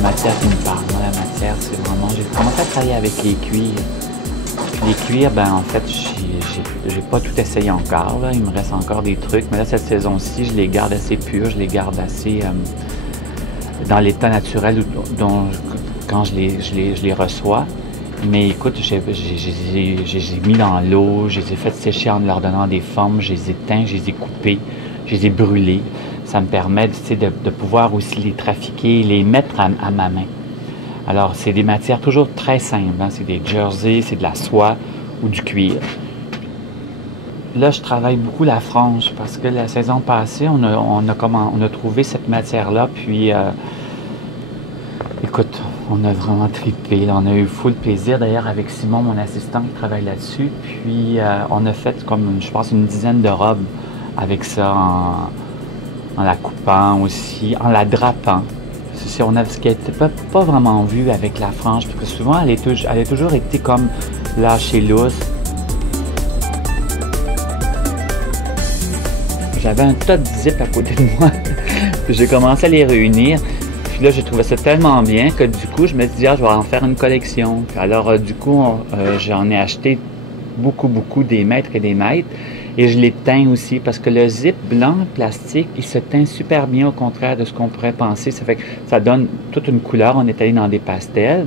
matière qui me parle. Moi, la matière, c'est vraiment... J'ai commencé à travailler avec les cuirs. Les cuirs, ben en fait, j'ai pas tout essayé encore. Là. Il me reste encore des trucs. Mais là, cette saison-ci, je les garde assez purs. Je les garde assez dans l'état naturel quand je les reçois. Mais écoute, j'ai mis dans l'eau, je les ai fait sécher en leur donnant des formes, je les ai teints, je les ai coupés, je les ai brûlés. Ça me permet de pouvoir aussi les trafiquer, les mettre à ma main. Alors, c'est des matières toujours très simples. Hein? C'est des jerseys, c'est de la soie ou du cuir. Là, je travaille beaucoup la frange parce que la saison passée, on a trouvé cette matière-là. Puis, écoute, on a vraiment trippé. Là, on a eu full plaisir. D'ailleurs, avec Simon, mon assistant, qui travaille là-dessus. Puis, on a fait comme, je pense, une dizaine de robes avec ça en la coupant aussi, en la drapant. On a ce qui n'était pas vraiment vu avec la frange, parce que souvent, elle a toujours été comme lâchée lousse. J'avais un tas de zips à côté de moi. J'ai commencé à les réunir. Puis là, j'ai trouvé ça tellement bien que du coup, je me suis dit, je vais en faire une collection. Alors, du coup, j'en ai acheté beaucoup, des mètres et des mètres. Et je les teins aussi parce que le zip blanc plastique, il se teint super bien au contraire de ce qu'on pourrait penser. Ça fait que ça donne toute une couleur. On est allé dans des pastels.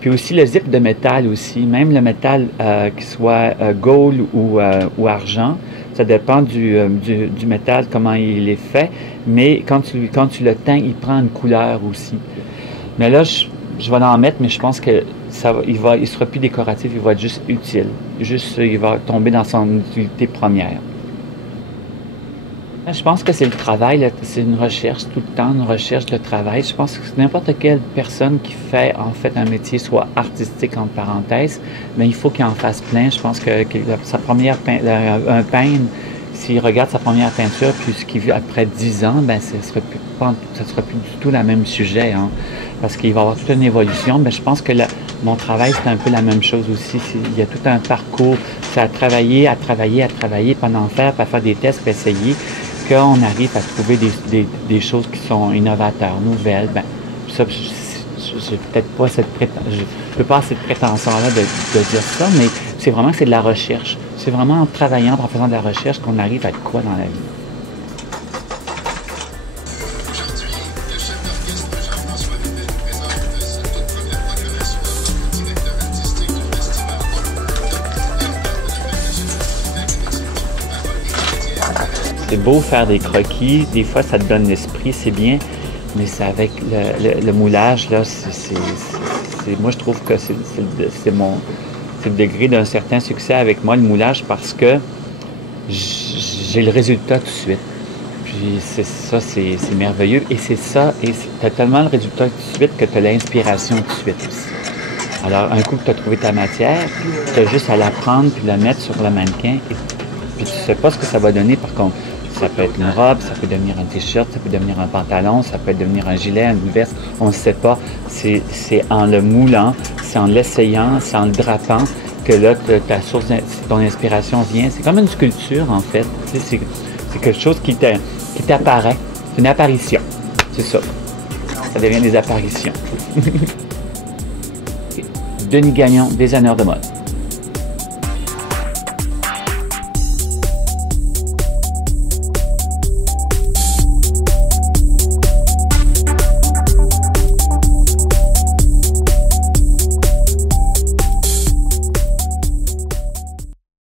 Puis aussi le zip de métal aussi. Même le métal qui soit gold ou argent, ça dépend du métal, comment il est fait. Mais quand tu le teins, il prend une couleur aussi. Mais là, je vais en mettre, mais je pense que il sera plus décoratif, il va être juste utile. Il va tomber dans son utilité première. Je pense que c'est le travail, c'est une recherche tout le temps, une recherche de travail. Je pense que n'importe quelle personne qui fait en fait un métier, soit artistique entre parenthèses, mais il faut qu'il en fasse plein. Je pense que sa première un peintre, s'il regarde sa première peinture, puis ce qu'il vit après 10 ans, ben ça sera plus du tout le même sujet, hein, parce qu'il va y avoir toute une évolution. Mais je pense que mon travail, c'est un peu la même chose aussi. Il y a tout un parcours, c'est à travailler, pendant faire des tests, puis essayer, qu'on arrive à trouver des choses qui sont innovateurs, nouvelles. Ben, ça, j'ai peut-être pas je peux pas avoir cette prétention-là de dire ça, mais c'est vraiment que c'est de la recherche. C'est vraiment en travaillant, en faisant de la recherche, qu'on arrive à être quoi dans la vie. C'est beau faire des croquis, des fois ça te donne l'esprit, c'est bien, mais c'est avec le moulage, là, moi je trouve que c'est le degré d'un certain succès avec moi, le moulage, parce que j'ai le résultat tout de suite. Puis c'est merveilleux. Et c'est ça, et tu as tellement le résultat tout de suite que tu as l'inspiration tout de suite aussi. Alors, un coup que tu as trouvé ta matière, tu as juste à la prendre puis la mettre sur le mannequin. Et puis tu sais pas ce que ça va donner, par contre. Ça peut être une robe, ça peut devenir un t-shirt, ça peut devenir un pantalon, ça peut devenir un gilet, une veste, on ne sait pas. C'est en le moulant, c'est en l'essayant, c'est en le drapant que là, ton inspiration vient. C'est comme une sculpture, en fait. C'est quelque chose qui t'apparaît. C'est une apparition. C'est ça. Ça devient des apparitions. Denis Gagnon, designer de mode.